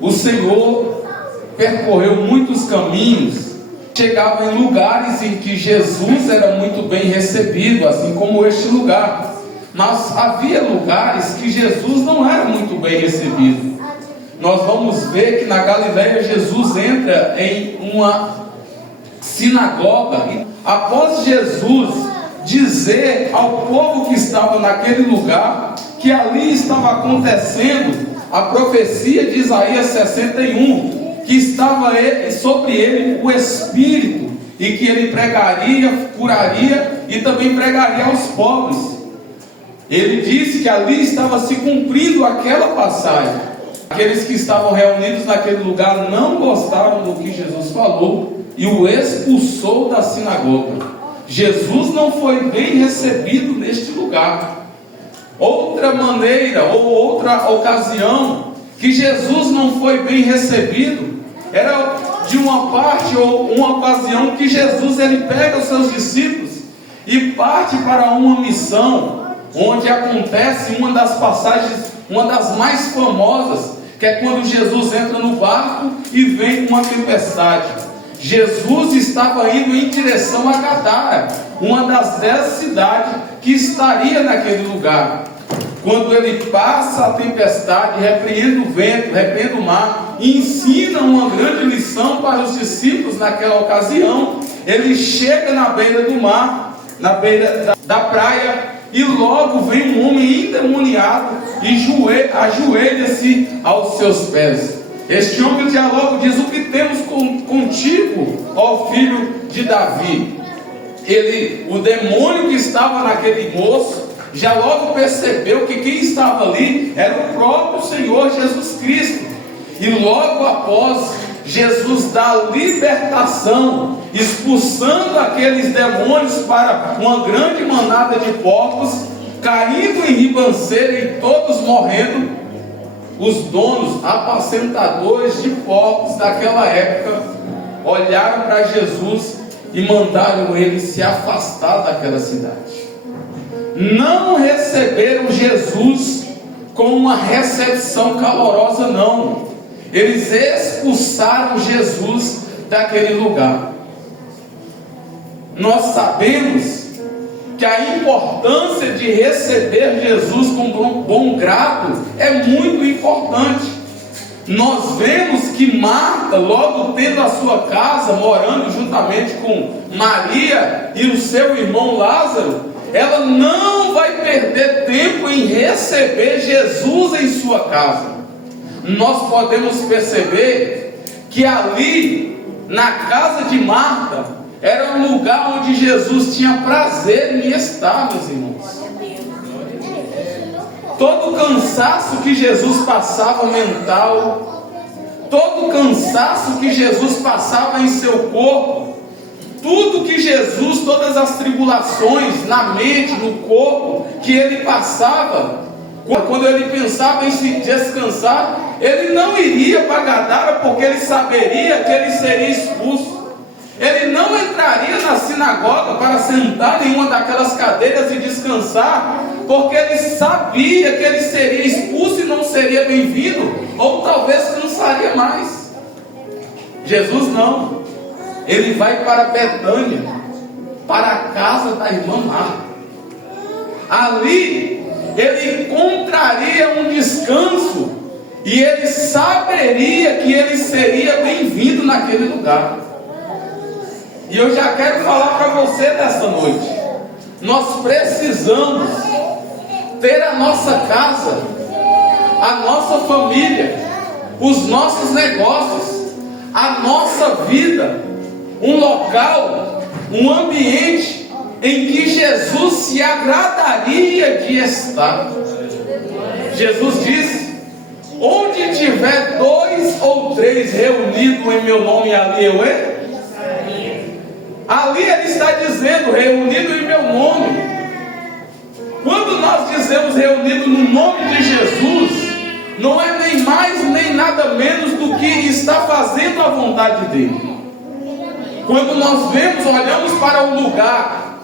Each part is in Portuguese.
o Senhor percorreu muitos caminhos, chegava em lugares em que Jesus era muito bem recebido, assim como este lugar. Mas havia lugares que Jesus não era muito bem recebido. Nós vamos ver que na Galileia Jesus entra em uma sinagoga, e após Jesus dizer ao povo que estava naquele lugar que ali estava acontecendo a profecia de Isaías 61, que estava sobre ele o Espírito, e que ele pregaria, curaria e também pregaria aos pobres. Ele disse que ali estava se cumprindo aquela passagem. Aqueles que estavam reunidos naquele lugar não gostaram do que Jesus falou e o expulsou da sinagoga. Jesus não foi bem recebido neste lugar. Outra maneira ou outra ocasião que Jesus não foi bem recebido era de uma parte ou uma ocasião que Jesus ele pega os seus discípulos e parte para uma missão, onde acontece uma das passagens, uma das mais famosas, que é quando Jesus entra no barco e vem uma tempestade. Jesus estava indo em direção a Gadara, uma das 10 cidades que estaria naquele lugar. Quando ele passa a tempestade, repreende o vento, repreende o mar, e ensina uma grande lição para os discípulos naquela ocasião, ele chega na beira do mar, na beira da praia, e logo vem um homem endemoniado e ajoelha-se aos seus pés. Este homem já logo diz: o que temos contigo, ó filho de Davi? O demônio que estava naquele moço, já logo percebeu que quem estava ali era o próprio Senhor Jesus Cristo. E logo após Jesus dar libertação, expulsando aqueles demônios para uma grande manada de porcos, caindo em ribanceira e todos morrendo, os donos, apacentadores de porcos daquela época, olharam para Jesus e mandaram ele se afastar daquela cidade. Não receberam Jesus com uma recepção calorosa, não. Eles expulsaram Jesus daquele lugar. Nós sabemos que a importância de receber Jesus com bom grado é muito importante. Nós vemos que Marta, logo tendo a sua casa, morando juntamente com Maria e o seu irmão Lázaro, ela não vai perder tempo em receber Jesus em sua casa. Nós podemos perceber que ali, na casa de Marta, era um lugar onde Jesus tinha prazer em estar, meus irmãos. Todo o cansaço que Jesus passava mental, todo o cansaço que Jesus passava em seu corpo, tudo que Jesus, todas as tribulações na mente, no corpo, que ele passava, quando ele pensava em se descansar, ele não iria para Gadara, porque ele saberia que ele seria expulso. Ele não entraria na sinagoga para sentar em uma daquelas cadeiras e descansar, porque ele sabia que ele seria expulso e não seria bem-vindo, ou talvez cansaria mais. Jesus não. Ele vai para Betânia, para a casa da irmã Marta. Ali ele encontraria um descanso e ele saberia que ele seria bem-vindo naquele lugar. E eu já quero falar para você nessa noite: nós precisamos ter a nossa casa, a nossa família, os nossos negócios, a nossa vida, um local, um ambiente em que Jesus se agradaria de estar. Jesus disse: onde tiver 2 ou 3 reunidos em meu nome, ali eu é. Ali ele está dizendo: reunido em meu nome. Quando nós dizemos reunido no nome de Jesus, não é nem mais nem nada menos do que está fazendo a vontade dele. Quando nós vemos, olhamos para um lugar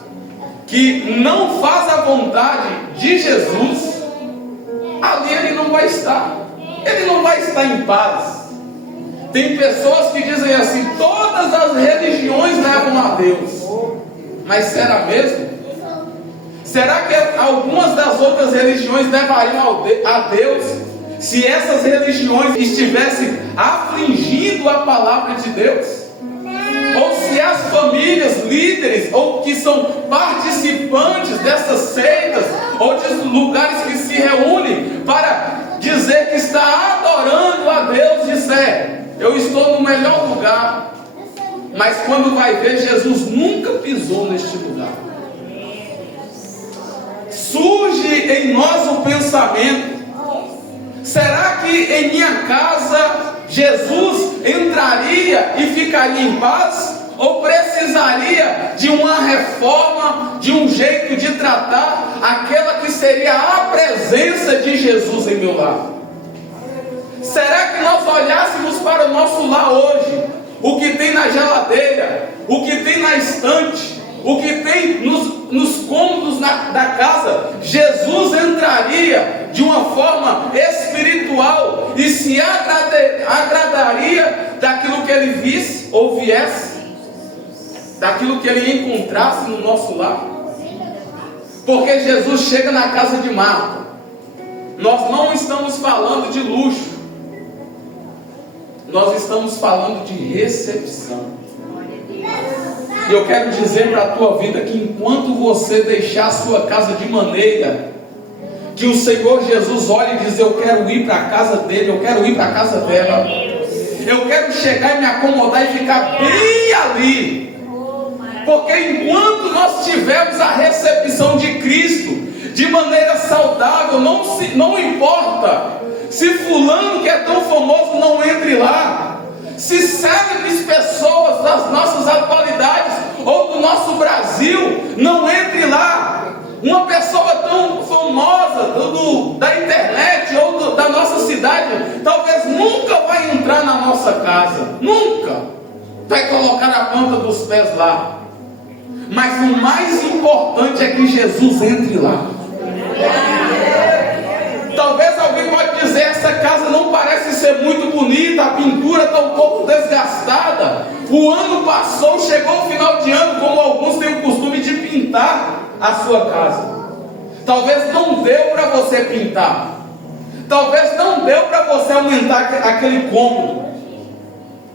que não faz a vontade de Jesus, ali ele não vai estar. Ele não vai estar em paz. Tem pessoas que dizem assim: todas as religiões levam a Deus. Mas será mesmo? Será que algumas das outras religiões levariam a Deus se essas religiões estivessem afligindo a palavra de Deus? Ou se as famílias, líderes, ou que são participantes dessas seitas, ou de lugares que se reúnem para dizer que está adorando a Deus, disser: eu estou no melhor lugar, mas quando vai ver, Jesus nunca pisou neste lugar. Surge em nós o pensamento: será que em minha casa Jesus entraria e ficaria em paz? Ou precisaria de uma reforma, de um jeito de tratar aquela que seria a presença de Jesus em meu lar? Será que nós olhássemos para o nosso lar hoje, o que tem na geladeira, o que tem na estante, o que tem nos cômodos da casa, Jesus entraria de uma forma espiritual e se agradaria daquilo que ele visse ou viesse, daquilo que ele encontrasse no nosso lar? Porque Jesus chega na casa de Marta. Nós não estamos falando de luxo, nós estamos falando de recepção. E eu quero dizer para a tua vida que enquanto você deixar a sua casa de maneira que o Senhor Jesus olhe e diz: eu quero ir para a casa dele, eu quero ir para a casa dela, eu quero chegar e me acomodar e ficar bem ali. Porque enquanto nós tivermos a recepção de Cristo de maneira saudável, não importa se fulano que é tão famoso não entre lá, se célebres pessoas das nossas atualidades ou do nosso Brasil não entre lá, uma pessoa tão famosa da internet ou da nossa cidade talvez nunca vai entrar na nossa casa, nunca vai colocar a ponta dos pés lá. Mas o mais importante é que Jesus entre lá. Talvez alguém pode dizer: essa casa não parece ser muito bonita, a pintura está um pouco desgastada, o ano passou, chegou o final de ano, como alguns têm o costume de pintar a sua casa. Talvez não deu para você pintar, talvez não deu para você aumentar aquele cômodo,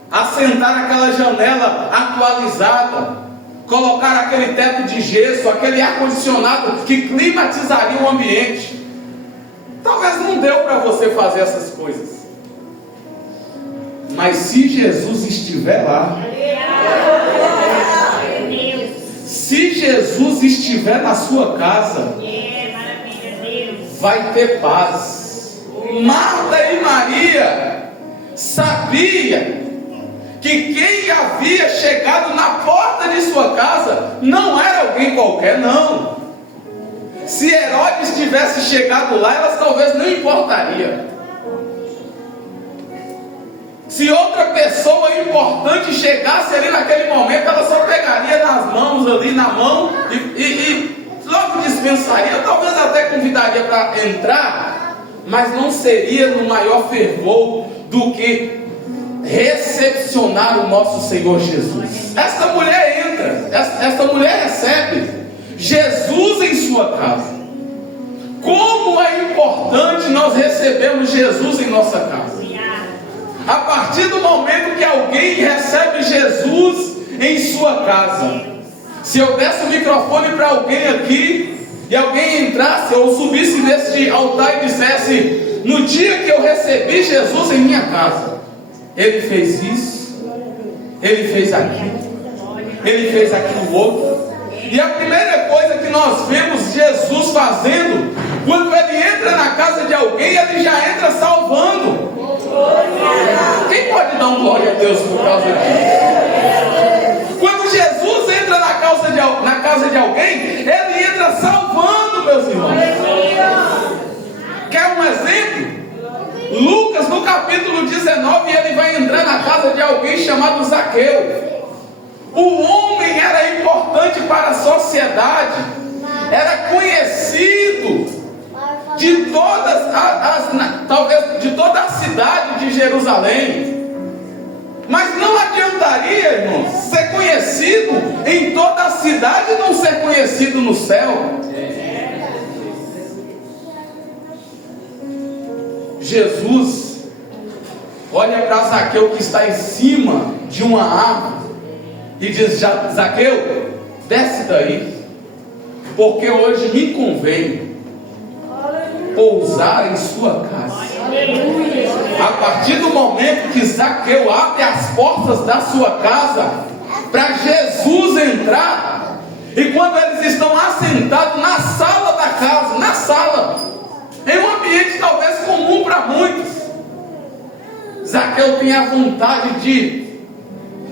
assentar aquela janela atualizada, colocar aquele teto de gesso, aquele ar-condicionado que climatizaria o ambiente. Talvez não deu para você fazer essas coisas. Mas se Jesus estiver lá, se Jesus estiver na sua casa, vai ter paz. Marta e Maria sabia que quem havia chegado na porta de sua casa não era alguém qualquer, não. Se Herodes tivesse chegado lá, elas talvez não importaria. Se outra pessoa importante chegasse ali naquele momento, ela só pegaria nas mãos ali, na mão, e logo dispensaria. Talvez até convidaria para entrar, mas não seria no maior fervor do que recepcionar o nosso Senhor Jesus. Esta mulher entra, esta mulher recebe Jesus em sua casa. Como é importante nós recebemos Jesus em nossa casa. A partir do momento que alguém recebe Jesus em sua casa, se eu desse o microfone para alguém aqui e alguém entrasse ou subisse neste altar e dissesse: no dia que eu recebi Jesus em minha casa, ele fez isso, ele fez aquilo, ele fez aquilo outro. E a primeira coisa que nós vemos Jesus fazendo, quando ele entra na casa de alguém, ele já entra salvando. Quem pode dar um glória a Deus por causa disso? Quando Jesus entra na casa de alguém, ele entra salvando, meus irmãos. Quer um exemplo? Lucas, no capítulo 19, ele vai entrar na casa de alguém chamado Zaqueu. O homem era importante para a sociedade, era conhecido de talvez de toda a cidade de Jerusalém. Mas não adiantaria, irmãos, ser conhecido em toda a cidade e não ser conhecido no céu. Jesus olha para Zaqueu que está em cima de uma árvore e diz: Zaqueu, desce daí, porque hoje me convém pousar em sua casa. A partir do momento que Zaqueu abre as portas da sua casa para Jesus entrar, e quando eles estão assentados na sala da casa, na sala, em um ambiente talvez comum para muitos, Zaqueu tem a vontade de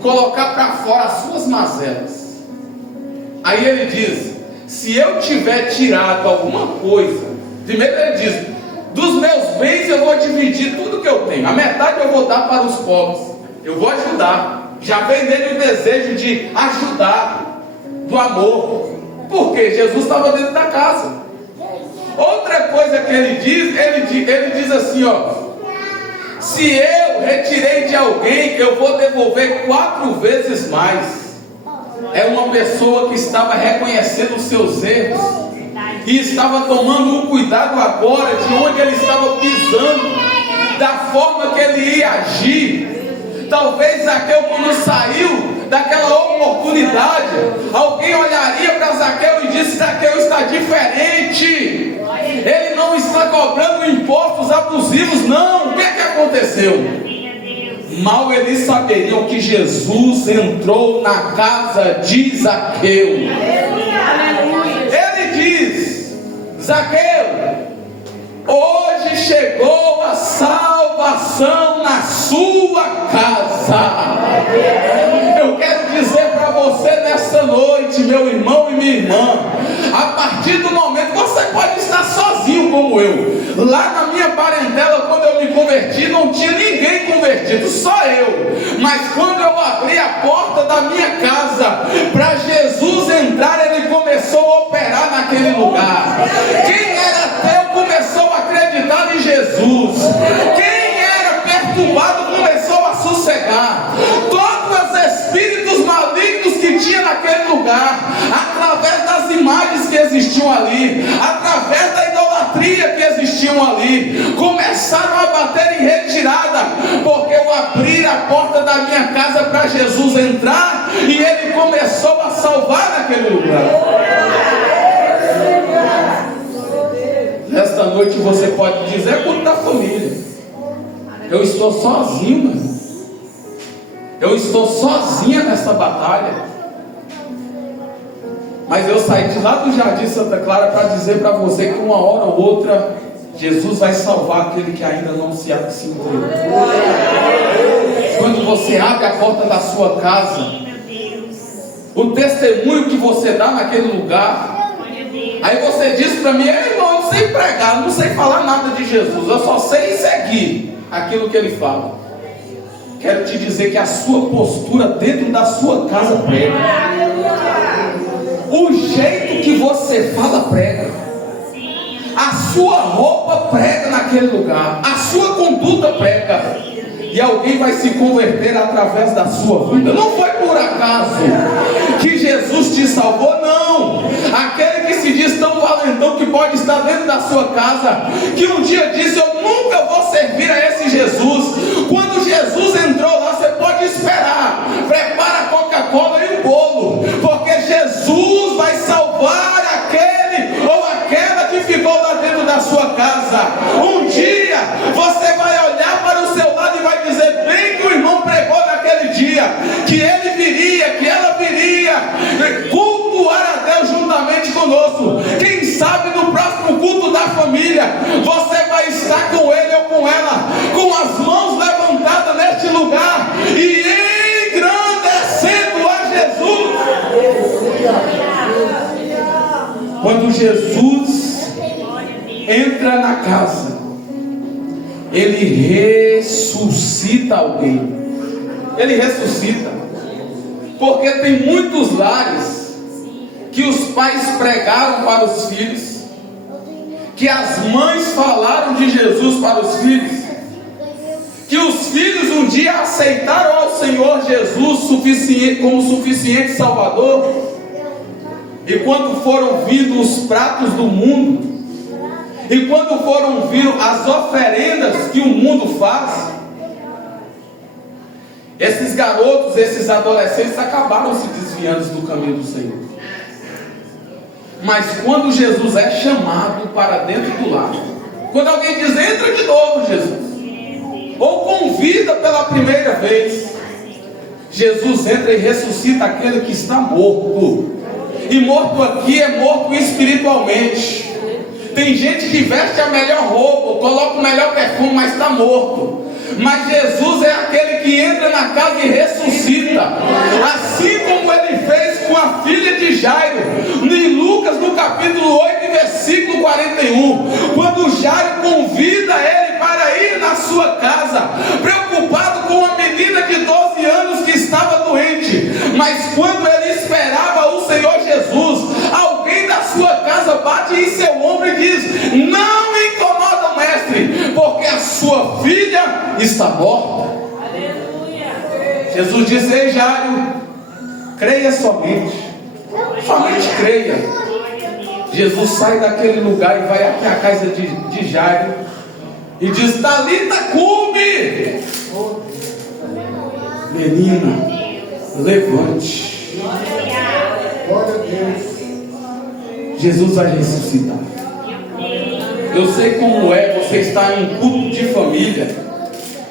colocar para fora as suas mazelas. Aí ele diz: se eu tiver tirado alguma coisa, primeiro ele diz: dos meus bens eu vou dividir tudo que eu tenho, a metade eu vou dar para os pobres, eu vou ajudar. Já vem dele o desejo de ajudar, do amor, porque Jesus estava dentro da casa. Outra coisa que ele diz assim, ó: se eu retirei de alguém, eu vou devolver 4 vezes mais. É uma pessoa que estava reconhecendo os seus erros e estava tomando um cuidado agora de onde ele estava pisando, da forma que ele ia agir. Talvez Zaqueu, quando saiu daquela oportunidade, alguém olharia para Zaqueu e disse: Zaqueu está diferente, ele não está cobrando impostos abusivos, não. O que é que aconteceu? Mal eles saberiam que Jesus entrou na casa de Zaqueu. Ele diz: Zaqueu, hoje chegou a salvação na sua casa. Eu quero dizer para você nessa noite, meu irmão e minha irmã, a partir do momento, você pode estar sozinho como eu. Lá na minha parentela, quando eu me converti, não tinha ninguém convertido, só eu. Mas quando eu abri a porta da minha casa para Jesus entrar, ele começou a operar naquele lugar. Quem era ateu começou a acreditar em Jesus. Quem era perturbado começou a sossegar. Todos os espíritos malignos que tinha naquele lugar, através das imagens que existiam ali, através da idolatria que existiam ali, começaram a bater em retirada, porque eu abri a porta da minha casa para Jesus entrar e ele começou a salvar naquele lugar. Nesta noite você pode dizer: é culto da família, eu estou sozinho, mas eu estou sozinha nessa batalha. Mas eu saí de lá do Jardim Santa Clara para dizer para você que uma hora ou outra Jesus vai salvar aquele que ainda não se entregou. Quando você abre a porta da sua casa, o testemunho que você dá naquele lugar, aí você diz para mim: irmão, eu não sei pregar, não sei falar nada de Jesus, eu só sei seguir aquilo que ele fala. Quero te dizer que a sua postura dentro da sua casa prega. O jeito que você fala prega. A sua roupa prega naquele lugar. A sua conduta prega. E alguém vai se converter através da sua vida. Não foi por acaso que Jesus te salvou, não. Aquele que se diz tão valentão que pode estar dentro da sua casa, que um dia disse: eu nunca vou servir a esse Jesus. Quando Jesus entrou lá, você pode esperar. Prepara a Coca-Cola e o bolo, porque Jesus vai salvar aquele ou aquela que ficou lá dentro da sua casa. Um dia você vai olhar para o seu lado e vai dizer: bem que o irmão pregou naquele dia, que ele viria, que ela viria cultuar a Deus juntamente conosco. Quem sabe no próximo culto da família você vai estar com ele ou com ela, com as mãos levantadas neste lugar e engrandecendo a Jesus. Quando Jesus entra na casa, ele ressuscita alguém. Ele ressuscita. Porque tem muitos lares que os pais pregaram para os filhos, que as mães falaram de Jesus para os filhos, que os filhos um dia dia aceitaram ao Senhor Jesus como suficiente Salvador, e quando foram vindo os pratos do mundo, e quando foram vindo as oferendas que o mundo faz, esses garotos, esses adolescentes acabaram se desviando do caminho do Senhor. Mas quando Jesus é chamado para dentro do lar, quando alguém diz, entra de novo, Jesus, ou convida pela primeira vez, Jesus entra e ressuscita aquele que está morto. E morto aqui é morto espiritualmente. Tem gente que veste a melhor roupa, coloca o melhor perfume, mas está morto. Mas Jesus é aquele que entra na casa e ressuscita, assim como ele fez com a filha de Jairo, em Lucas no capítulo 8, versículo 41, quando Jairo convida ele para ir na sua casa, preocupado com a menina de 12 anos que estava doente. Mas quando ele esperava o Senhor Jesus, alguém da sua casa bate em seu ombro e diz, não incomoda o mestre, porque a sua filha está morta. Aleluia. Jesus disse, ei Jairo, creia somente creia. Jesus sai daquele lugar e vai até a casa de Jairo e diz, Talita cumi, menina, levante. Glória a Deus. Jesus vai ressuscitar. Eu sei como é você estar em um culto de família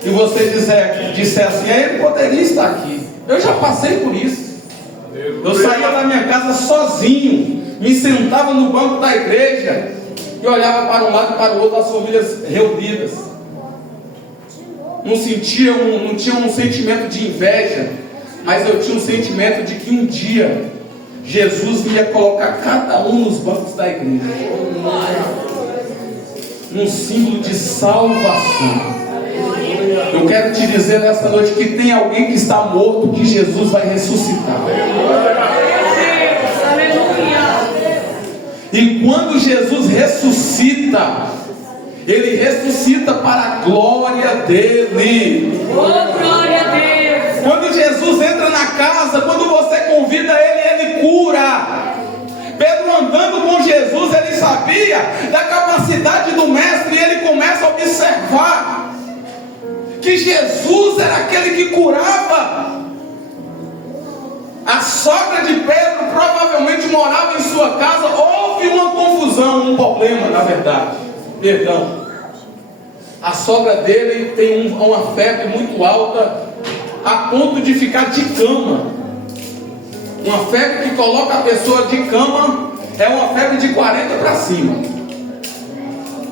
e você disser assim, ele poderia estar aqui. Eu já passei por isso. Eu saía da minha casa sozinho, me sentava no banco da igreja e olhava para um lado e para o outro, as famílias reunidas. Não tinha um sentimento de inveja, mas eu tinha um sentimento de que um dia Jesus ia colocar cada um nos bancos da igreja, um símbolo de salvação. Eu quero te dizer nesta noite que tem alguém que está morto, que Jesus vai ressuscitar. E quando Jesus ressuscita, ele ressuscita para a glória dele. Glória a Deus. Quando Jesus entra na casa, quando você convida ele, ele cura. Pedro, andando com Jesus, ele sabia da capacidade do mestre, e ele começa a observar que Jesus era aquele que curava. A sogra de Pedro provavelmente morava em sua casa. Houve uma confusão, um problema, na verdade. Perdão. A sogra dele tem uma febre muito alta, a ponto de ficar de cama. Uma febre que coloca a pessoa de cama é uma febre de 40 para cima.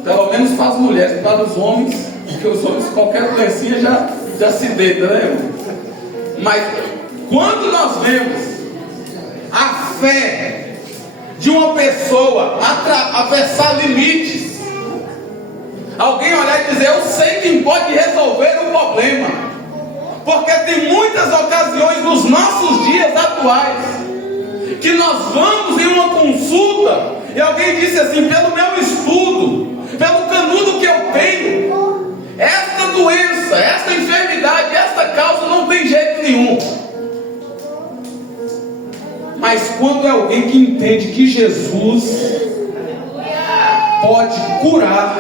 Pelo menos para as mulheres, para os homens, porque os homens, qualquer doencinha já se deita, né? Mas quando nós vemos a fé de uma pessoa atravessar limites, alguém olhar e dizer, eu sei quem pode resolver o problema, porque tem muitas ocasiões nos nossos dias atuais que nós vamos em uma consulta e alguém disse assim, pelo meu estudo, pelo canudo que eu tenho, esta doença, esta enfermidade, esta causa não tem jeito nenhum. Mas quando é alguém que entende que Jesus pode curar,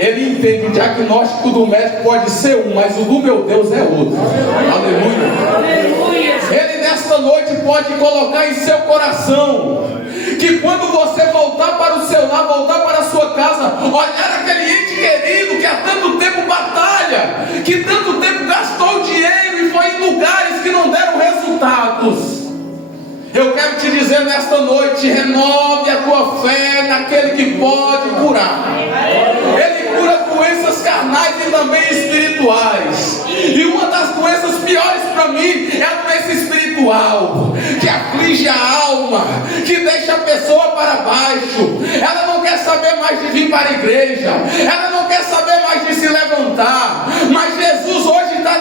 ele entende, o diagnóstico do médico pode ser um, mas o do meu Deus é outro. Aleluia. Ele nesta noite pode colocar em seu coração que quando você voltar para o seu lar, voltar para a sua casa, olhar aquele ente querido que há tanto tempo batalha, que tanto tempo gastou dinheiro e foi em lugares que não deram resultados. Eu quero te dizer nesta noite, renove a tua fé naquele que pode curar. Ele cura doenças carnais e também espirituais. E uma das doenças piores para mim é a doença espiritual, que aflige a alma, que deixa a pessoa para baixo. Ela não quer saber mais de vir para a igreja, ela não quer saber mais de se levantar. Mas Jesus hoje está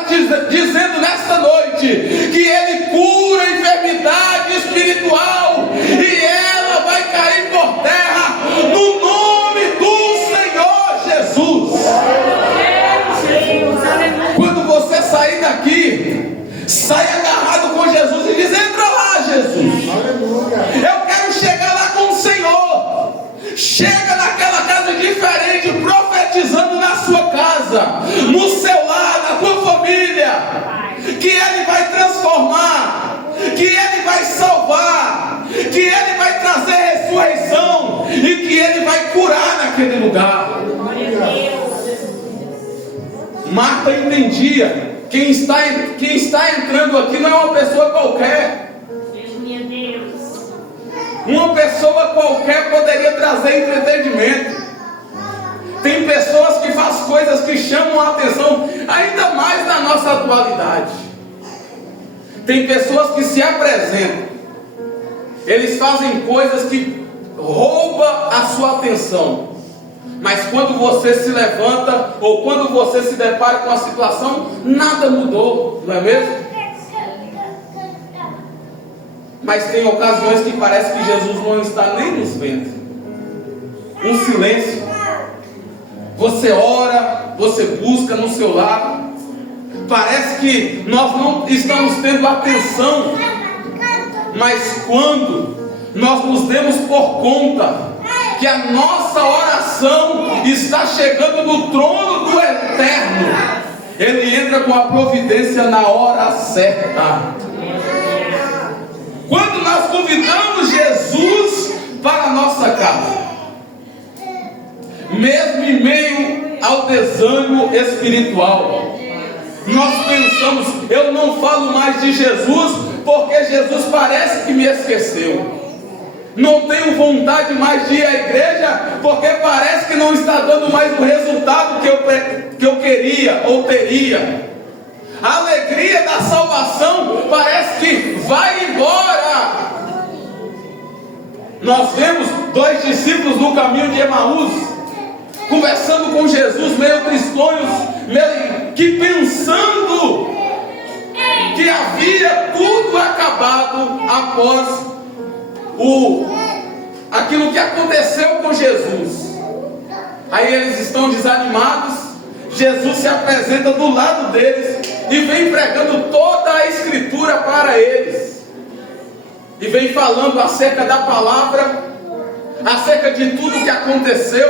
dizendo nesta noite que ele cura a enfermidade espiritual e ela vai cair por terra no nome do Senhor Jesus. no seu lar, na tua família, que Ele vai transformar, que Ele vai salvar, que Ele vai trazer ressurreição e que Ele vai curar naquele lugar. Marta entendia, quem está entrando aqui não é uma pessoa qualquer. Uma pessoa qualquer poderia trazer entretenimento. Tem pessoas que fazem coisas que chamam a atenção, ainda mais na nossa atualidade. Tem pessoas que se apresentam, eles fazem coisas que roubam a sua atenção. Mas quando você se levanta, ou quando você se depara com a situação, nada mudou, não é mesmo? Mas tem ocasiões que parece que Jesus não está nem nos vendo. Um silêncio. Você ora, você busca no seu lar. Parece que nós não estamos tendo atenção. Mas quando nós nos demos por conta que a nossa oração está chegando no trono do Eterno, Ele entra com a providência na hora certa. Quando nós convidamos Jesus para a nossa casa, mesmo em meio ao desânimo espiritual, nós pensamos, eu não falo mais de Jesus, porque Jesus parece que me esqueceu. Não tenho vontade mais de ir à igreja, porque parece que não está dando mais o resultado que eu queria ou teria. A alegria da salvação parece que vai embora. Nós vemos dois discípulos no caminho de Emaús, conversando com Jesus, meio tristonhos, meio que pensando que havia tudo acabado após aquilo que aconteceu com Jesus. Aí eles estão desanimados. Jesus se apresenta do lado deles e vem pregando toda a escritura para eles, e vem falando acerca da palavra, acerca de tudo que aconteceu.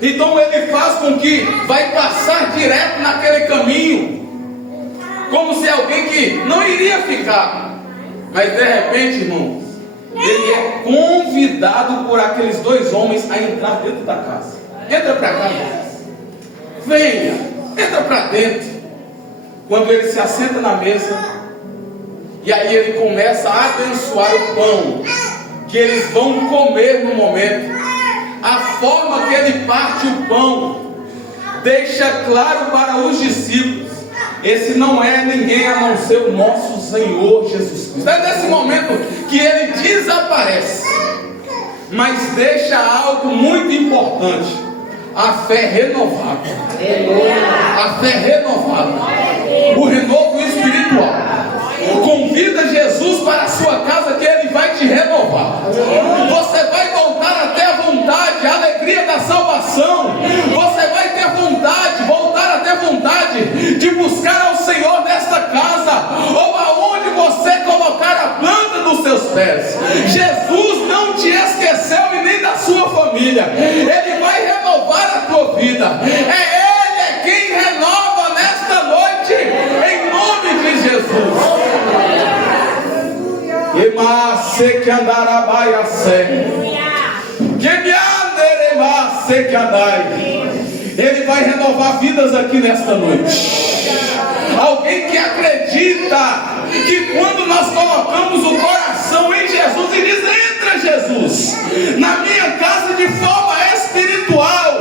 Então ele faz com que vai passar direto naquele caminho, como se alguém que não iria ficar. Mas de repente, irmãos, ele é convidado por aqueles dois homens a entrar dentro da casa. Entra para cá, venha, entra para dentro. Quando ele se assenta na mesa, e aí ele começa a abençoar o pão que eles vão comer no momento, a forma que ele parte o pão deixa claro para os discípulos: esse não é ninguém a não ser o nosso Senhor Jesus Cristo. É nesse momento que ele desaparece, mas deixa algo muito importante: a fé renovada. A fé renovada. O renovo espiritual. Convida Jesus para a sua casa, que Ele vai te renovar. Você vai voltar a ter a vontade, a alegria da salvação. Você vai ter vontade, voltar a ter vontade de buscar ao Senhor nesta casa, ou aonde você colocar a planta dos seus pés. Jesus não te esqueceu e nem da sua família. Ele vai renovar a tua vida. Ele quem renova nesta noite, em nome de Jesus. Que andarabaia sé, que me anderema se que andai. Ele vai renovar vidas aqui nesta noite. Alguém que acredita que quando nós colocamos o coração em Jesus e diz: entra Jesus na minha casa de forma espiritual,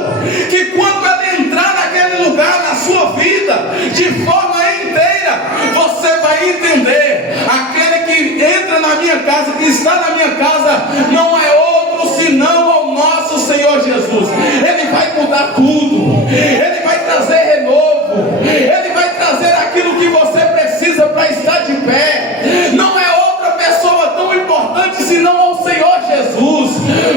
que quando ele entrar naquele lugar na sua vida de forma inteira, você vai entender: aquele que entra na minha casa, que está na minha casa, não é outro senão ao nosso Senhor Jesus. Ele vai mudar tudo, Ele vai trazer renovo, Ele vai trazer aquilo que você precisa para estar de pé. Não é outra pessoa tão importante senão ao Senhor Jesus.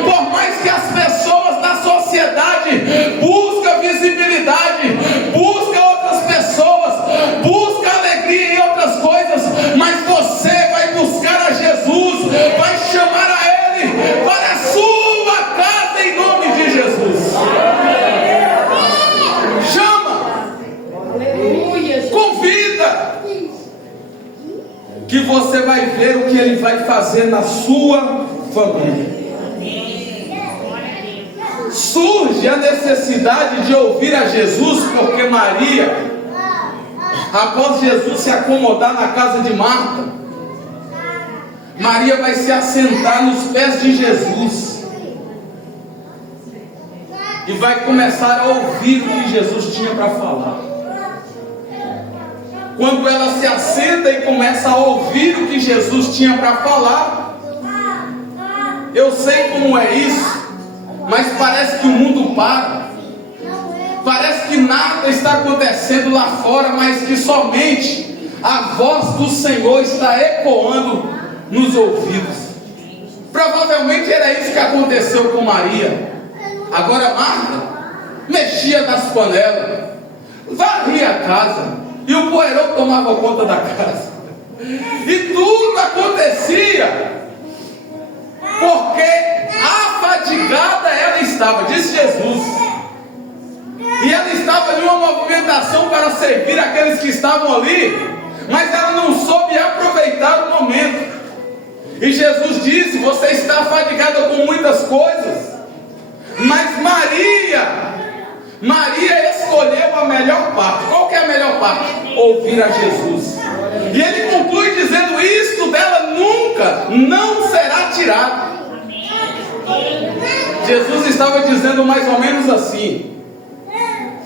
Por mais que as pessoas da sociedade buscam visibilidade, buscam outras pessoas, buscam alegria em outras coisas, mas você vai buscar a Jesus, vai chamar a Ele para a sua casa em nome de Jesus. Chama você vai ver o que Ele vai fazer na sua família. Surge a necessidade de ouvir a Jesus, porque Maria, após Jesus se acomodar na casa de Marta, Maria vai se assentar nos pés de Jesus e vai começar a ouvir o que Jesus tinha para falar. Quando ela se assenta e começa a ouvir o que Jesus tinha para falar, eu sei como é isso, mas parece que o mundo para. Parece que nada está acontecendo lá fora, mas que somente a voz do Senhor está ecoando nos ouvidos. Provavelmente era isso que aconteceu com Maria. Agora Marta mexia nas panelas, varria a casa, e o poeirão tomava conta da casa. E tudo acontecia porque afadigada ela estava, disse Jesus. E ela estava em uma movimentação para servir aqueles que estavam ali, mas ela não soube aproveitar o momento. E Jesus disse: você está afadigada com muitas coisas, mas Maria escolheu a melhor parte. Qual que é a melhor parte? Ouvir a Jesus. E ele conclui dizendo: isto dela nunca não será tirado. Jesus estava dizendo mais ou menos assim: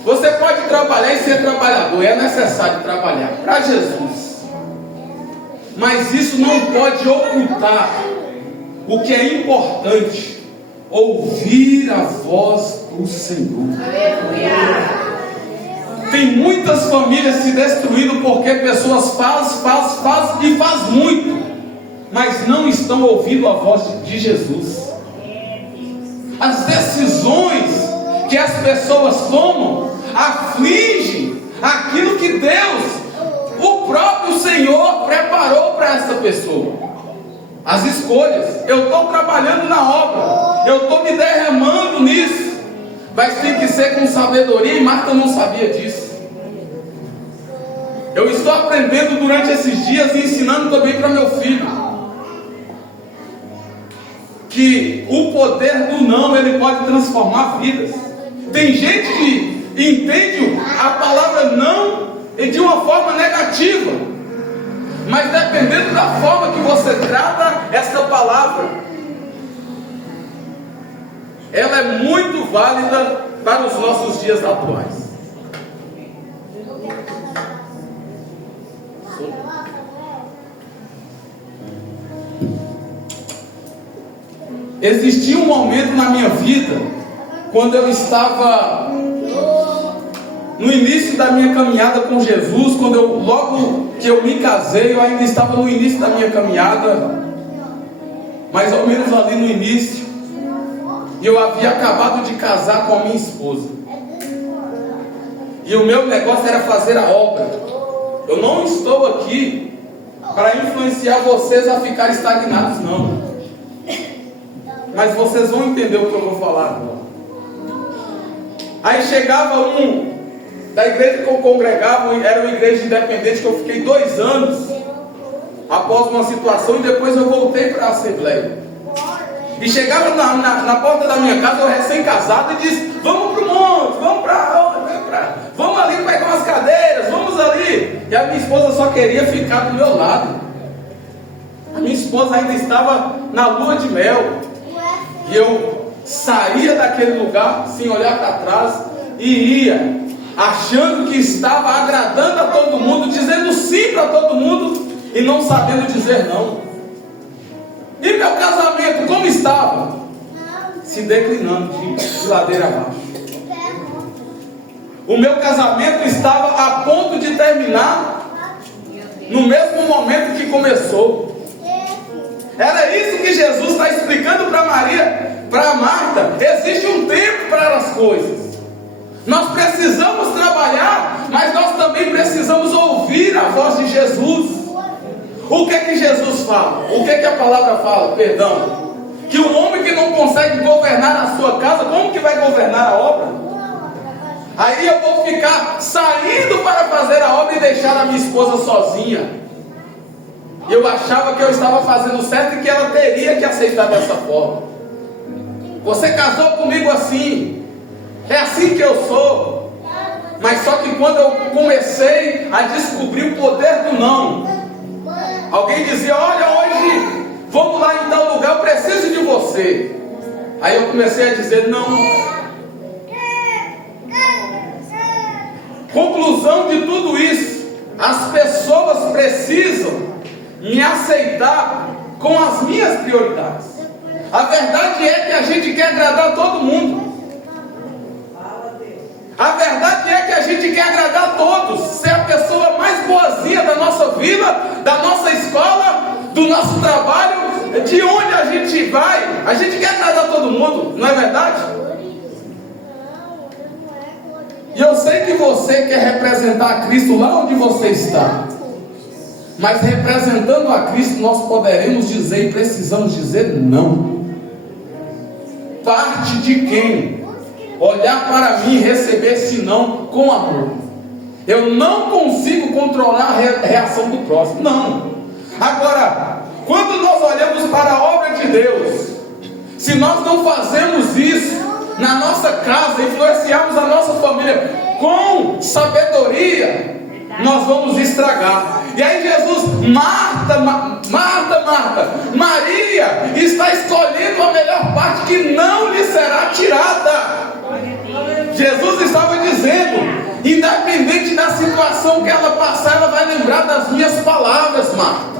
você pode trabalhar e ser trabalhador, é necessário trabalhar para Jesus, mas isso não pode ocultar o que é importante: ouvir a voz do Senhor. Tem muitas famílias se destruindo porque pessoas fazem muito, mas não estão ouvindo a voz de Jesus. As decisões que as pessoas tomam afligem aquilo que Deus, o próprio Senhor, preparou para essa pessoa. As escolhas: eu estou trabalhando na obra, eu estou me derramando nisso, mas tem que ser com sabedoria, e Marta não sabia disso. Eu estou aprendendo durante esses dias e ensinando também para meu filho que o poder do não, ele pode transformar vidas. Tem gente que entende a palavra não de uma forma negativa, mas dependendo da forma que você trata essa palavra, ela é muito válida para os nossos dias atuais. Existia um momento na minha vida, quando eu estava no início da minha caminhada com Jesus, logo que eu me casei, eu ainda estava no início da minha caminhada, mais ou menos ali no início, e eu havia acabado de casar com a minha esposa, e o meu negócio era fazer a obra. Eu não estou aqui para influenciar vocês a ficar estagnados, não, mas vocês vão entender o que eu vou falar agora. Aí chegava um da igreja que eu congregava, era uma igreja independente, que eu fiquei 2 anos após uma situação, e depois eu voltei para a Assembleia. E chegava na porta da minha casa, eu recém-casado, e disse: vamos para o monte, vamos ali pegar umas cadeiras, vamos ali. E a minha esposa só queria ficar do meu lado. A minha esposa ainda estava na lua de mel. E eu saía daquele lugar sem olhar para trás e ia, achando que estava agradando a todo mundo, dizendo sim para todo mundo e não sabendo dizer não. E meu casamento como estava? Se declinando de ladeira abaixo. O meu casamento estava a ponto de terminar no mesmo momento que começou. Era isso que Jesus está explicando para Maria, para Marta. Existe um tempo para as coisas. Nós precisamos trabalhar, mas nós também precisamos ouvir a voz de Jesus. O que é que Jesus fala? O que é que a palavra fala? Perdão. Que o homem que não consegue governar a sua casa, como que vai governar a obra? Aí eu vou ficar saindo para fazer a obra e deixar a minha esposa sozinha. Eu achava que eu estava fazendo certo e que ela teria que aceitar dessa forma. Você casou comigo assim, é assim que eu sou. Mas só que quando eu comecei a descobrir o poder do não, alguém dizia: olha, hoje vamos lá em tal lugar, eu preciso de você. Aí eu comecei a dizer não. Conclusão de tudo isso: as pessoas precisam me aceitar com as minhas prioridades. A verdade é que a gente quer agradar todo mundo. A verdade é que a gente quer agradar todos, ser a pessoa mais boazinha da nossa vida, da nossa escola, do nosso trabalho, de onde a gente vai. A gente quer agradar todo mundo, não é verdade? E eu sei que você quer representar a Cristo lá onde você está. Mas representando a Cristo, nós poderemos dizer e precisamos dizer não. Parte de quem? Olhar para mim e receber esse não com amor. Eu não consigo controlar a reação do próximo. Não. Agora, quando nós olhamos para a obra de Deus, se nós não fazemos isso na nossa casa, influenciarmos a nossa família com sabedoria, nós vamos estragar. E aí Jesus: Marta, Maria está escolhendo a melhor parte que não lhe será tirada. Jesus estava dizendo: independente da situação que ela passar, ela vai lembrar das minhas palavras, Marta.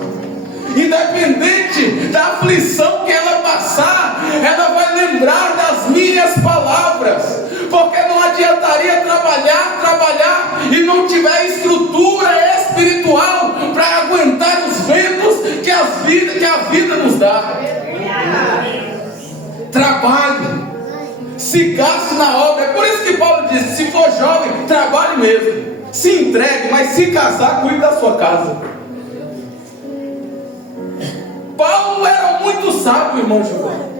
Independente da aflição que ela passar, ela vai lembrar das minhas palavras. Porque não adiantaria trabalhar e não tiver estrutura espiritual para aguentar os ventos que a vida nos dá. Trabalhe, se gaste na obra. É por isso que Paulo diz: se for jovem, trabalhe mesmo, se entregue, mas se casar, cuide da sua casa. Paulo era muito sábio, irmão João.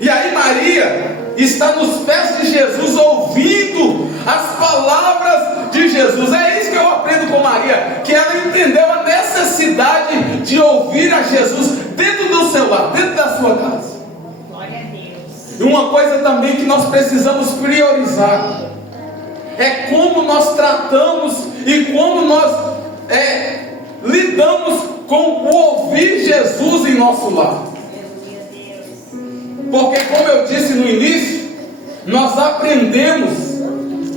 E aí Maria está nos pés de Jesus, ouvindo as palavras de Jesus. É isso que eu aprendo com Maria, que ela entendeu a necessidade de ouvir a Jesus dentro do seu lar, dentro da sua casa. Glória a Deus. E uma coisa também que nós precisamos priorizar é como nós tratamos e como nós lidamos com o ouvir Jesus em nosso lar. Porque, como eu disse no início, nós aprendemos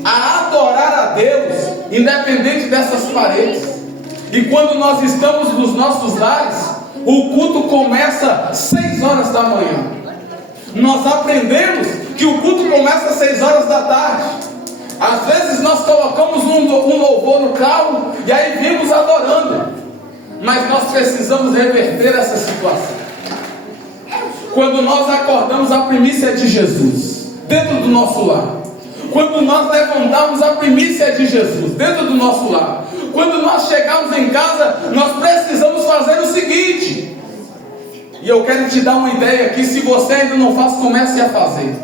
a adorar a Deus independente dessas paredes. E quando nós estamos nos nossos lares, o culto começa às 6 horas da manhã. Nós aprendemos que o culto começa às 6 horas da tarde. Às vezes nós colocamos um louvor no carro e aí vimos adorando. Mas nós precisamos reverter essa situação. Quando nós acordamos, a primícia é de Jesus dentro do nosso lar. Quando nós levantamos, a primícia é de Jesus dentro do nosso lar. Quando nós chegamos em casa, nós precisamos fazer o seguinte. E eu quero te dar uma ideia aqui. Se você ainda não faz, comece a fazer.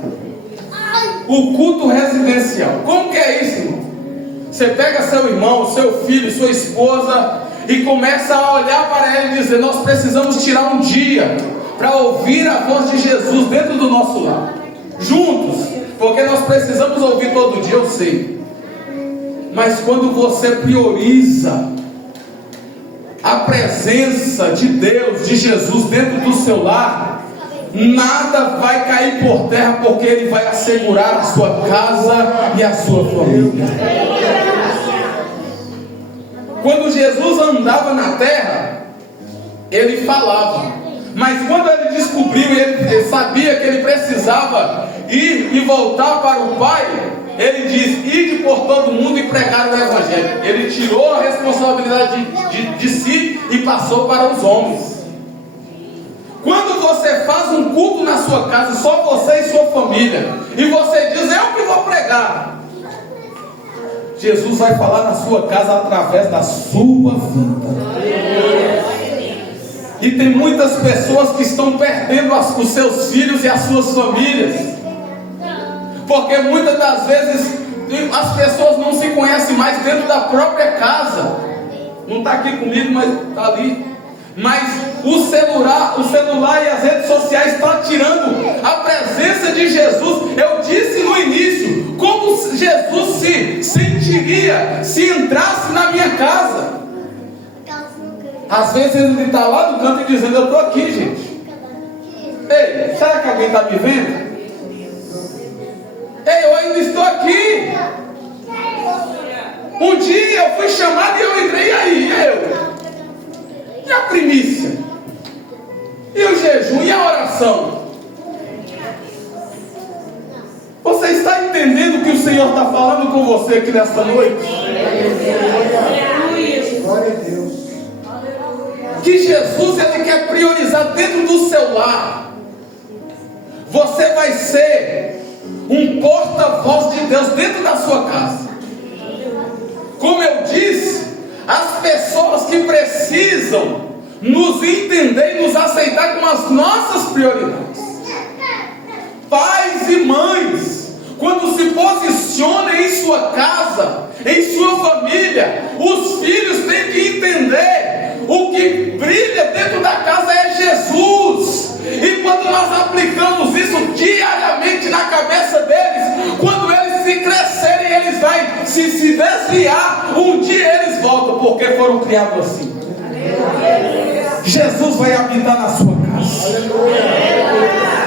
O culto residencial. Como que é isso, irmão? Você pega seu irmão, seu filho, sua esposa e começa a olhar para ele e dizer: nós precisamos tirar um dia para ouvir a voz de Jesus dentro do nosso lar, juntos, porque nós precisamos ouvir todo dia, eu sei. Mas quando você prioriza a presença de Deus, de Jesus dentro do seu lar, nada vai cair por terra, porque Ele vai assegurar a sua casa e a sua família. Quando Jesus andava na terra, Ele falava. Mas quando ele descobriu, ele sabia que ele precisava ir e voltar para o Pai, ele diz: ide por todo mundo e pregar o Evangelho. Ele tirou a responsabilidade de si e passou para os homens. Quando você faz um culto na sua casa, só você e sua família, e você diz: eu que vou pregar, Jesus vai falar na sua casa através da sua vida. E tem muitas pessoas que estão perdendo os seus filhos e as suas famílias, porque muitas das vezes as pessoas não se conhecem mais dentro da própria casa. Não está aqui comigo, mas está ali. Mas o celular e as redes sociais estão tirando a presença de Jesus. Eu disse no início, como Jesus se sentiria se entrasse na minha casa. Às vezes ele está lá no canto e dizendo, eu estou aqui, gente. Ei, será que alguém está me vendo? Ei, eu ainda estou aqui. Um dia eu fui chamado e eu entrei aí, e a primícia? E o jejum? E a oração? Você está entendendo o que o Senhor está falando com você aqui nesta noite? Glória a Deus. Que Jesus, Ele quer priorizar dentro do seu lar. Você vai ser um porta-voz de Deus dentro da sua casa. Como eu disse, as pessoas que precisam nos entender e nos aceitar com as nossas prioridades. Pais e mães, quando se posicionam em sua casa, em sua família, os filhos têm que entender: o que brilha dentro da casa é Jesus. E quando nós aplicamos isso diariamente na cabeça deles, quando eles se crescerem, eles vão se desviar, um dia eles voltam, porque foram criados assim. Jesus vai habitar na sua casa.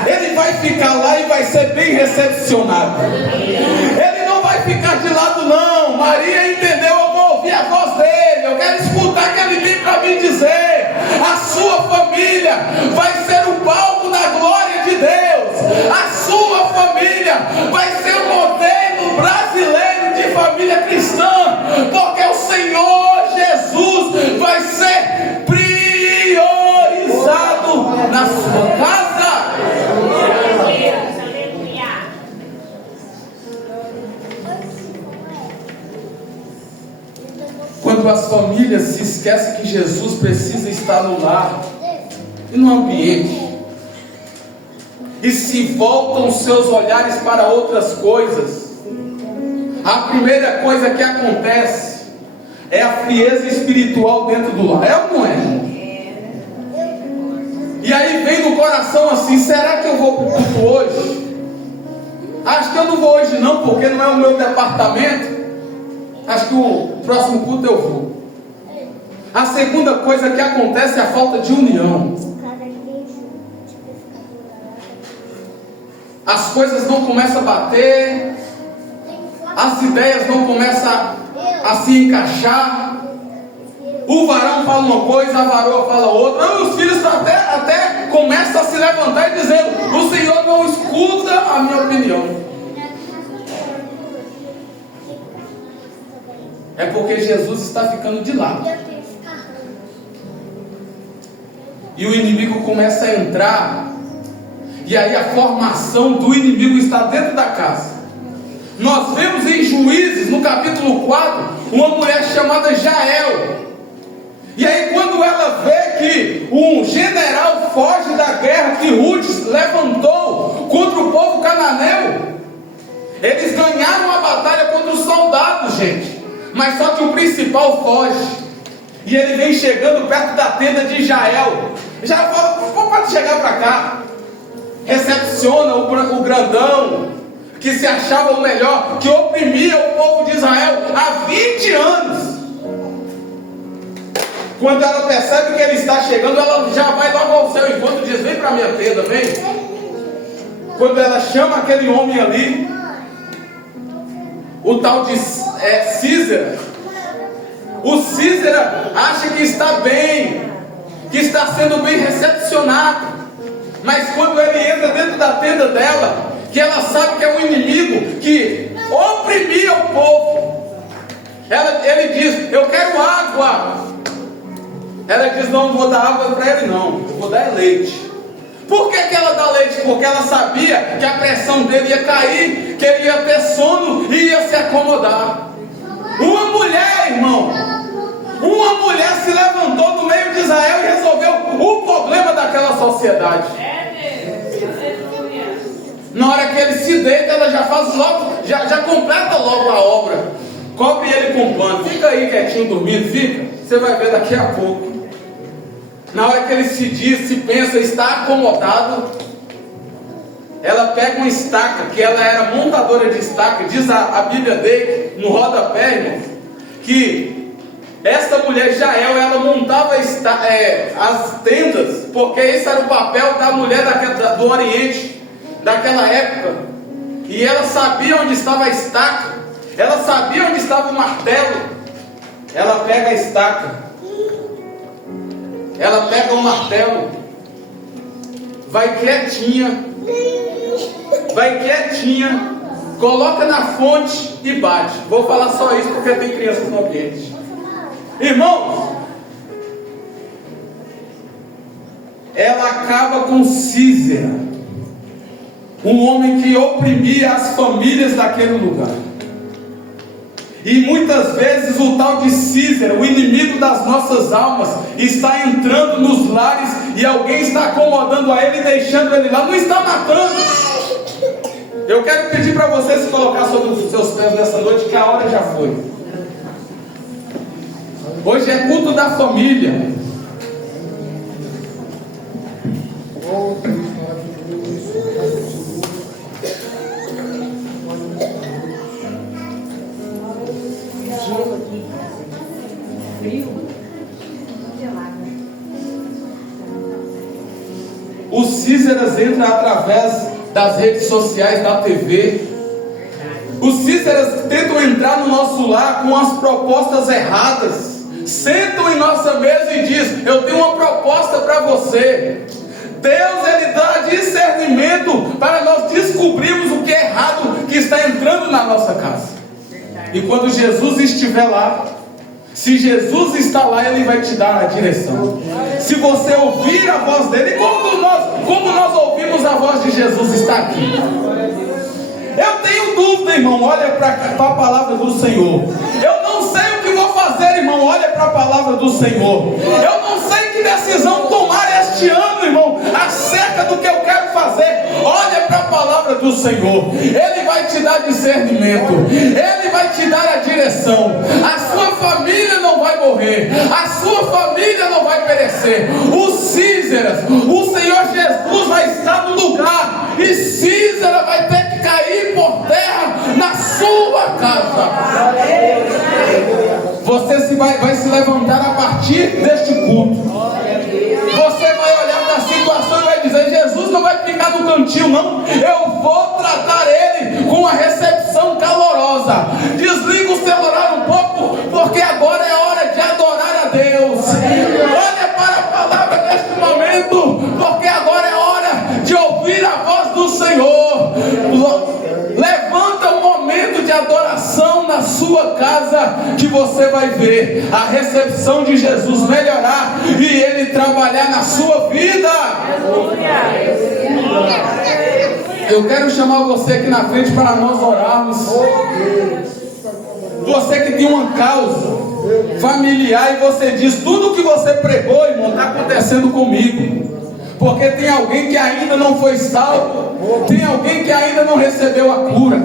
Ele vai ficar lá e vai ser bem recepcionado. Ele não vai ficar de lado, não. Maria entendeu, eu vou ouvir a voz dele, eu quero escutar o que ele tem para me dizer. A sua família vai ser o palco da glória de Deus. A sua família vai ser o modelo brasileiro de família cristã, porque o Senhor Jesus vai ser priorizado na sua casa. Quando as famílias se esquecem que Jesus precisa estar no lar e no ambiente, e se voltam os seus olhares para outras coisas, a primeira coisa que acontece é a frieza espiritual dentro do lar. É ou não é? E aí vem no coração assim: será que eu vou para o culto hoje? Acho que eu não vou hoje não, porque não é o meu departamento. Acho que o próximo culto eu vou. A segunda coisa que acontece é a falta de união. As coisas não começam a bater, as ideias não começam a se encaixar. O varão fala uma coisa, a varoa fala outra. Os filhos até começam a se levantar e dizer: o Senhor não escuta a minha opinião. É porque Jesus está ficando de lado. E o inimigo começa a entrar. E aí a formação do inimigo está dentro da casa. Nós vemos em Juízes, no capítulo 4, uma mulher chamada Jael. E aí quando ela vê que um general foge da guerra que Ruth levantou contra o povo cananeu, eles ganharam a batalha contra os soldados, gente. Mas só que o principal foge. E ele vem chegando perto da tenda de Jael. Já fala: pode chegar para cá. Recepciona o grandão, que se achava o melhor, que oprimia o povo de Israel há 20 anos. Quando ela percebe que ele está chegando, ela já vai logo ao céu enquanto diz: vem para a minha tenda, vem. Quando ela chama aquele homem ali, o tal de Císera, o Císera acha que está bem, que está sendo bem recepcionado. Mas quando ele entra dentro da tenda dela, que ela sabe que é um inimigo que oprimia o povo, ele diz: eu quero água. Ela diz: não vou dar água para ele não, eu vou dar leite. Por que ela dá leite? Porque ela sabia que a pressão dele ia cair, que ele ia ter sono e ia se acomodar. Uma mulher, irmão, uma mulher se levantou no meio de Israel e resolveu o problema daquela sociedade. Na hora que ele se deita, ela já faz logo, já completa logo a obra. Cobre ele com pano. Fica aí quietinho dormindo, fica. Você vai ver daqui a pouco. Na hora que ele se diz, se pensa, está acomodado, ela pega uma estaca, que ela era montadora de estaca. Diz a Bíblia dele, no rodapé, irmão, que esta mulher Jael, ela montava as tendas, porque esse era o papel da mulher do Oriente, daquela época. E ela sabia onde estava a estaca, ela sabia onde estava o martelo. Ela pega a estaca, ela pega o martelo, vai quietinha, coloca na fonte e bate. Vou falar só isso porque tem crianças no ambiente. Irmãos, ela acaba com Císera, um homem que oprimia as famílias daquele lugar. E muitas vezes o tal de Císera, o inimigo das nossas almas, está entrando nos lares e alguém está acomodando a ele e deixando ele lá. Não está matando. Eu quero pedir para você se colocar sobre os seus pés nessa noite, que a hora já foi. Hoje é culto da família. Os Císeras entram através das redes sociais, da TV. Os Císeras tentam entrar no nosso lar com as propostas erradas. Sentam em nossa mesa e diz: eu tenho uma proposta para você. Deus, Ele dá discernimento para nós descobrirmos o que é errado que está entrando na nossa casa. E quando Jesus estiver lá, se Jesus está lá, Ele vai te dar a direção. Se você ouvir a voz dEle, como nós ouvimos a voz de Jesus, está aqui. Eu tenho dúvida, irmão, olha para a palavra do Senhor. Eu não sei o que vou fazer, irmão, olha para a palavra do Senhor. Eu não sei que decisão tomar este ano, irmão, acerca do que eu quero fazer. Olha para a palavra do Senhor. Ele vai te dar discernimento, Ele vai te dar a direção. A sua família não vai morrer, a sua família não vai perecer. Os Císeras, o Senhor Jesus vai estar no lugar, e Císera vai ter que cair por terra na sua casa. Você vai se levantar a partir deste culto. Você vai olhar para a situação e vai dizer: Jesus não vai ficar no cantinho, não. Eu vou tratar Ele com uma recepção calorosa. Desliga o celular um pouco, porque agora é hora de adorar a Deus. Olha para a palavra neste momento, porque agora é hora de ouvir a voz do Senhor. Levanta um momento de adoração na sua casa, que você vai ver a recepção de Jesus melhorar e Ele trabalhar na sua vida. Eu quero chamar você aqui na frente para nós orarmos. Você que tem uma causa familiar e você diz: tudo que você pregou, irmão, está acontecendo comigo. Porque tem alguém que ainda não foi salvo, tem alguém que ainda não recebeu a cura,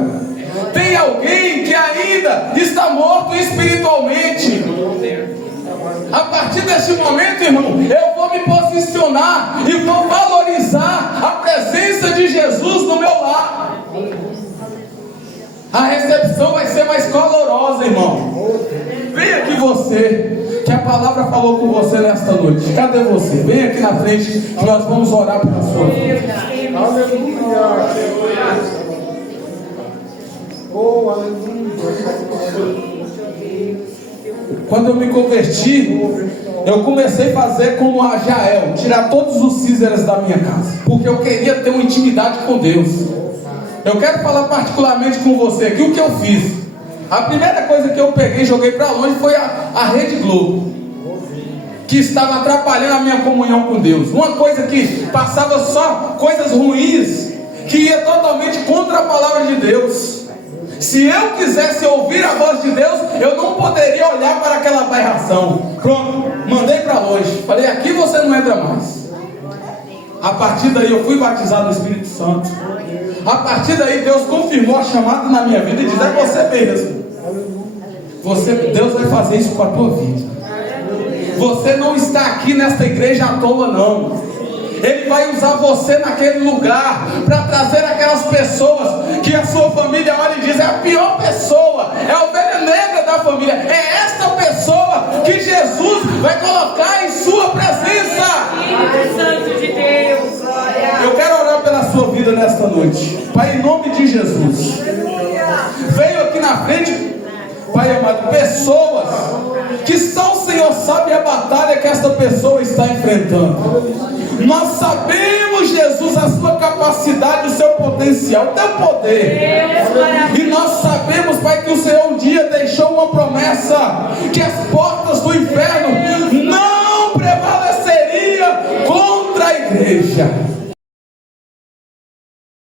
tem alguém que ainda está morto espiritualmente. A partir desse momento, irmão, eu vou me posicionar e vou valorizar a presença de Jesus no meu lar. A recepção vai ser mais calorosa, irmão. Vem aqui você, que a palavra falou com você nesta noite. Cadê você? Vem aqui na frente, que nós vamos orar pela sua vida. Quando eu me converti, eu comecei a fazer como a Jael, tirar todos os Císeras da minha casa, porque eu queria ter uma intimidade com Deus. Eu quero falar particularmente com você aqui o que eu fiz. A primeira coisa que eu peguei e joguei para longe foi a Rede Globo, que estava atrapalhando a minha comunhão com Deus. Uma coisa que passava só coisas ruins, que ia totalmente contra a palavra de Deus. Se eu quisesse ouvir a voz de Deus, eu não poderia olhar para aquela aberração. Pronto, mandei para longe. Falei: aqui você não entra mais. A partir daí eu fui batizado no Espírito Santo. A partir daí Deus confirmou a chamada na minha vida e diz: é você mesmo. Deus vai fazer isso com a tua vida. Você não está aqui nesta igreja à toa, não. Ele vai usar você naquele lugar para trazer aquelas pessoas que a sua família olha e diz: é a pior pessoa, é a ovelha negra da família. É esta pessoa que Jesus vai colocar em sua presença. Santo de Deus. Eu quero orar pela sua vida nesta noite. Pai, em nome de Jesus, veio aqui na frente, Pai amado, pessoas que só o Senhor sabe a batalha que esta pessoa está enfrentando. Nós sabemos, Jesus, a sua capacidade, o seu potencial, o teu poder. E nós sabemos, Pai, que o Senhor um dia deixou uma promessa, que as portas do inferno não prevaleceriam contra a igreja.